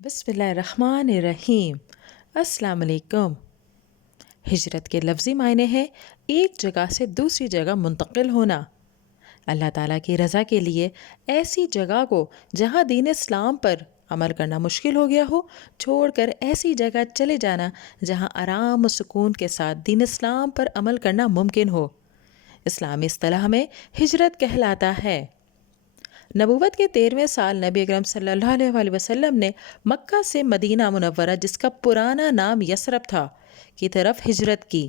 بسم اللہ الرحمن الرحیم۔ السلام علیکم۔ ہجرت کے لفظی معنی ہے ایک جگہ سے دوسری جگہ منتقل ہونا۔ اللہ تعالیٰ کی رضا کے لیے ایسی جگہ کو جہاں دین اسلام پر عمل کرنا مشکل ہو گیا ہو چھوڑ کر ایسی جگہ چلے جانا جہاں آرام و سکون کے ساتھ دین اسلام پر عمل کرنا ممکن ہو، اسلامی اصطلاح میں ہجرت کہلاتا ہے۔ نبوت کے 13ویں سال نبی اکرم صلی اللہ علیہ وآلہ وسلم نے مکہ سے مدینہ منورہ، جس کا پرانا نام یثرب تھا، کی طرف ہجرت کی۔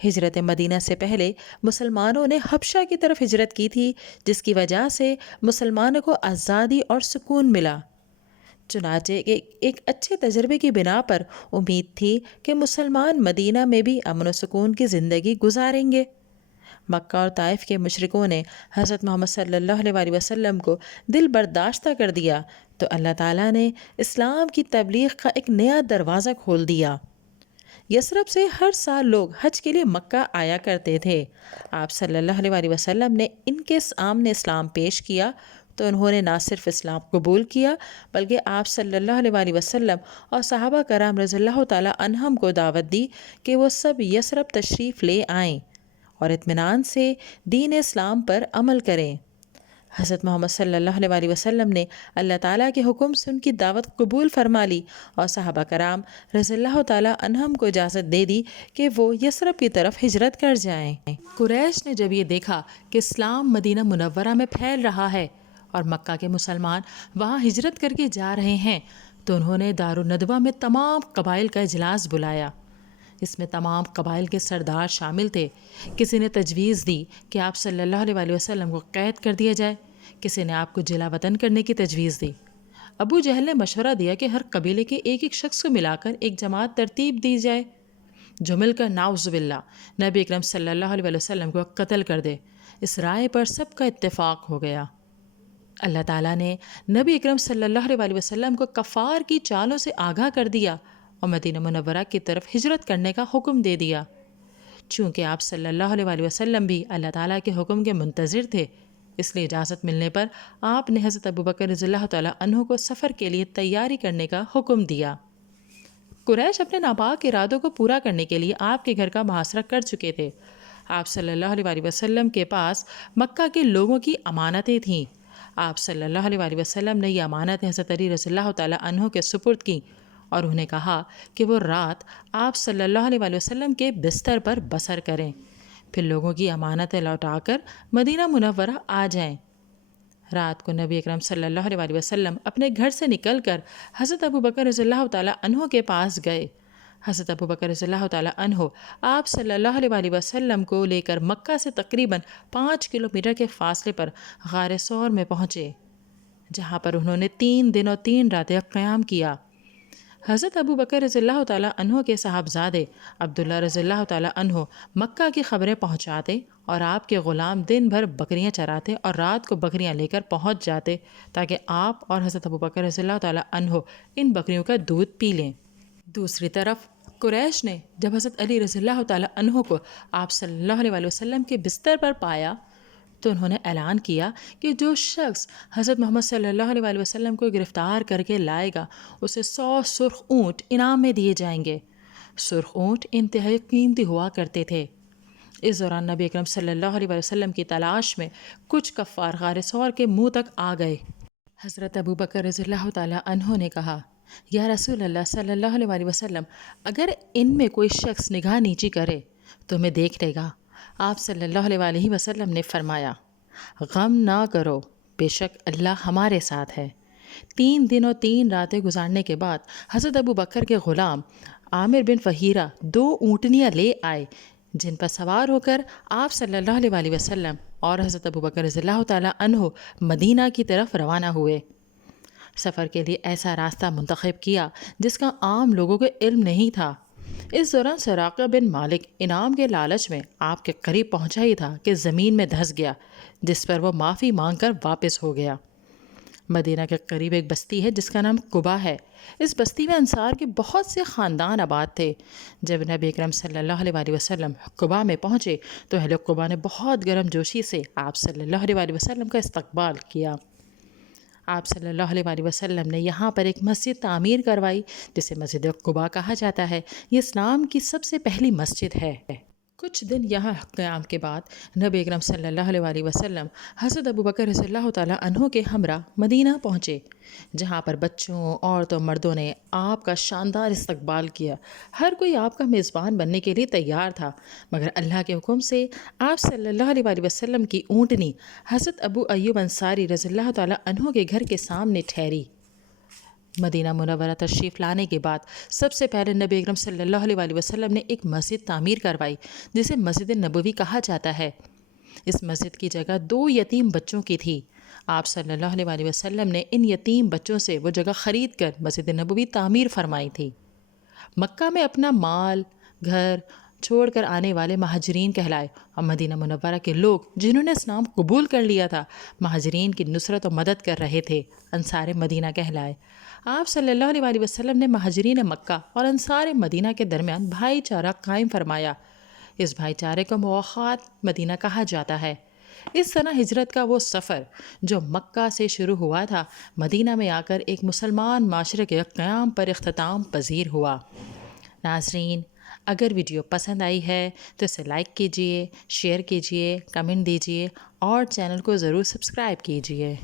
ہجرت مدینہ سے پہلے مسلمانوں نے حبشہ کی طرف ہجرت کی تھی، جس کی وجہ سے مسلمانوں کو آزادی اور سکون ملا۔ چنانچہ ایک اچھے تجربے کی بنا پر امید تھی کہ مسلمان مدینہ میں بھی امن و سکون کی زندگی گزاریں گے۔ مکہ اور طائف کے مشرکوں نے حضرت محمد صلی اللہ علیہ وآلہ وسلم کو دل برداشتہ کر دیا تو اللہ تعالیٰ نے اسلام کی تبلیغ کا ایک نیا دروازہ کھول دیا۔ یثرب سے ہر سال لوگ حج کے لیے مکہ آیا کرتے تھے۔ آپ صلی اللہ علیہ وآلہ وسلم نے ان کے سامنے اسلام پیش کیا تو انہوں نے نہ صرف اسلام قبول کیا بلکہ آپ صلی اللہ علیہ وآلہ وسلم اور صحابہ کرام رضی اللہ تعالیٰ عنہم کو دعوت دی کہ وہ سب یثرب تشریف لے آئیں اور اطمینان سے دین اسلام پر عمل کریں۔ حضرت محمد صلی اللہ علیہ وآلہ وسلم نے اللہ تعالیٰ کے حکم سے ان کی دعوت قبول فرما لی اور صحابہ کرام رضی اللہ تعالیٰ عنہم کو اجازت دے دی کہ وہ یثرب کی طرف ہجرت کر جائیں۔ قریش نے جب یہ دیکھا کہ اسلام مدینہ منورہ میں پھیل رہا ہے اور مکہ کے مسلمان وہاں ہجرت کر کے جا رہے ہیں تو انہوں نے دارالندوہ میں تمام قبائل کا اجلاس بلایا۔ اس میں تمام قبائل کے سردار شامل تھے۔ کسی نے تجویز دی کہ آپ صلی اللہ علیہ وآلہ وسلم کو قید کر دیا جائے، کسی نے آپ کو جلا وطن کرنے کی تجویز دی۔ ابو جہل نے مشورہ دیا کہ ہر قبیلے کے ایک ایک شخص کو ملا کر ایک جماعت ترتیب دی جائے جو مل کر نعوذ باللہ نبی اکرم صلی اللہ علیہ وآلہ وسلم کو قتل کر دے۔ اس رائے پر سب کا اتفاق ہو گیا۔ اللہ تعالیٰ نے نبی اکرم صلی اللہ علیہ وآلہ وسلم کو کفار کی چالوں سے آگاہ کر دیا اور مدینہ منورہ کی طرف ہجرت کرنے کا حکم دے دیا۔ چونکہ آپ صلی اللہ علیہ وآلہ وسلم بھی اللہ تعالیٰ کے حکم کے منتظر تھے، اس لیے اجازت ملنے پر آپ نے حضرت ابوبکر رضی اللہ تعالیٰ عنہ کو سفر کے لیے تیاری کرنے کا حکم دیا۔ قریش اپنے ناپاک ارادوں کو پورا کرنے کے لیے آپ کے گھر کا محاصرہ کر چکے تھے۔ آپ صلی اللہ علیہ وآلہ وسلم کے پاس مکہ کے لوگوں کی امانتیں تھیں۔ آپ صلی اللہ علیہ وآلہ وسلم نے یہ امانت حضرت علی رضی اللہ تعالیٰ عنہ کے سپرد کی اور انہیں کہا کہ وہ رات آپ صلی اللہ علیہ وآلہ وسلم کے بستر پر بسر کریں، پھر لوگوں کی امانتیں لوٹا کر مدینہ منورہ آ جائیں۔ رات کو نبی اکرم صلی اللہ علیہ وآلہ وسلم اپنے گھر سے نکل کر حضرت ابوبکر رضی اللہ تعالیٰ عنہ کے پاس گئے۔ حضرت ابوبکر رضی اللہ تعالیٰ عنہ آپ صلی اللہ علیہ وآلہ وسلم کو لے کر مکہ سے تقریباً 5 کلومیٹر کے فاصلے پر غار ثور میں پہنچے، جہاں پر انہوں نے 3 دن اور 3 راتیں قیام کیا۔ حضرت ابوبکر رضی اللہ تعالیٰ عنہ کے صاحبزادے عبداللہ رضی اللہ تعالیٰ عنہ مکہ کی خبریں پہنچاتے اور آپ کے غلام دن بھر بکریاں چراتے اور رات کو بکریاں لے کر پہنچ جاتے تاکہ آپ اور حضرت ابوبکر رضی اللہ تعالیٰ عنہ ان بکریوں کا دودھ پی لیں۔ دوسری طرف قریش نے جب حضرت علی رضی اللہ تعالیٰ عنہ کو آپ صلی اللہ علیہ وآلہ وسلم کے بستر پر پایا تو انہوں نے اعلان کیا کہ جو شخص حضرت محمد صلی اللہ علیہ وآلہ وسلم کو گرفتار کر کے لائے گا اسے 100 سرخ اونٹ انعام میں دیے جائیں گے۔ سرخ اونٹ انتہائی قیمتی ہوا کرتے تھے۔ اس دوران نبی اکرم صلی اللہ علیہ وآلہ وسلم کی تلاش میں کچھ کفار غار ثور کے منہ تک آ گئے۔ حضرت ابوبکر رضی اللہ تعالیٰ عنہ نے کہا، یا رسول اللہ صلی اللہ علیہ وآلہ وسلم، اگر ان میں کوئی شخص نگاہ نیچی کرے تو ہمیں دیکھ لے گا۔ آپ صلی اللہ علیہ وآلہ وسلم نے فرمایا، غم نہ کرو، بے شک اللہ ہمارے ساتھ ہے۔ 3 دن اور 3 راتیں گزارنے کے بعد حضرت ابوبکر کے غلام عامر بن فہیرہ 2 اونٹنیاں لے آئے جن پر سوار ہو کر آپ صلی اللہ علیہ وآلہ وسلم اور حضرت ابوبکر رضی اللہ تعالیٰ عنہ مدینہ کی طرف روانہ ہوئے۔ سفر کے لیے ایسا راستہ منتخب کیا جس کا عام لوگوں کو علم نہیں تھا۔ اس دوران سراقہ بن مالک انعام کے لالچ میں آپ کے قریب پہنچا ہی تھا کہ زمین میں دھس گیا، جس پر وہ معافی مانگ کر واپس ہو گیا۔ مدینہ کے قریب ایک بستی ہے جس کا نام قبا ہے۔ اس بستی میں انصار کے بہت سے خاندان آباد تھے۔ جب نبی اکرم صلی اللہ علیہ وآلہ وسلم قبا میں پہنچے تو اہل قبا نے بہت گرم جوشی سے آپ صلی اللہ علیہ وآلہ وسلم کا استقبال کیا۔ آپ صلی اللہ علیہ وسلم نے یہاں پر ایک مسجد تعمیر کروائی جسے مسجد قباء کہا جاتا ہے۔ یہ اسلام کی سب سے پہلی مسجد ہے۔ کچھ دن یہاں قیام کے بعد نبی اکرم صلی اللہ علیہ وسلم حضرت ابوبکر رضی اللہ تعالیٰ عنہ کے ہمراہ مدینہ پہنچے، جہاں پر بچوں، عورتوں، مردوں نے آپ کا شاندار استقبال کیا۔ ہر کوئی آپ کا میزبان بننے کے لیے تیار تھا، مگر اللہ کے حکم سے آپ صلی اللہ علیہ وسلم کی اونٹنی حضرت ابو ایوب انصاری رضی اللہ تعالیٰ عنہ کے گھر کے سامنے ٹھہری۔ مدینہ منورہ تشریف لانے کے بعد سب سے پہلے نبی اکرم صلی اللہ علیہ وسلم نے ایک مسجد تعمیر کروائی جسے مسجد نبوی کہا جاتا ہے۔ اس مسجد کی جگہ 2 یتیم بچوں کی تھی۔ آپ صلی اللہ علیہ وسلم نے ان یتیم بچوں سے وہ جگہ خرید کر مسجد نبوی تعمیر فرمائی تھی۔ مکہ میں اپنا مال، گھر چھوڑ کر آنے والے مہاجرین کہلائے، اور مدینہ منورہ کے لوگ جنہوں نے اسلام قبول کر لیا تھا مہاجرین کی نصرت و مدد کر رہے تھے، انصار مدینہ کہلائے۔ آپ صلی اللہ علیہ وسلم نے مہاجرین مکہ اور انصار مدینہ کے درمیان بھائی چارہ قائم فرمایا۔ اس بھائی چارے کو مواخات مدینہ کہا جاتا ہے۔ اس طرح ہجرت کا وہ سفر جو مکہ سے شروع ہوا تھا، مدینہ میں آ کر ایک مسلمان معاشرے کے قیام پر اختتام پذیر ہوا۔ ناظرین، اگر ویڈیو پسند آئی ہے تو اسے لائک کیجئے، شیئر کیجئے، کمنٹ دیجئے اور چینل کو ضرور سبسکرائب کیجئے۔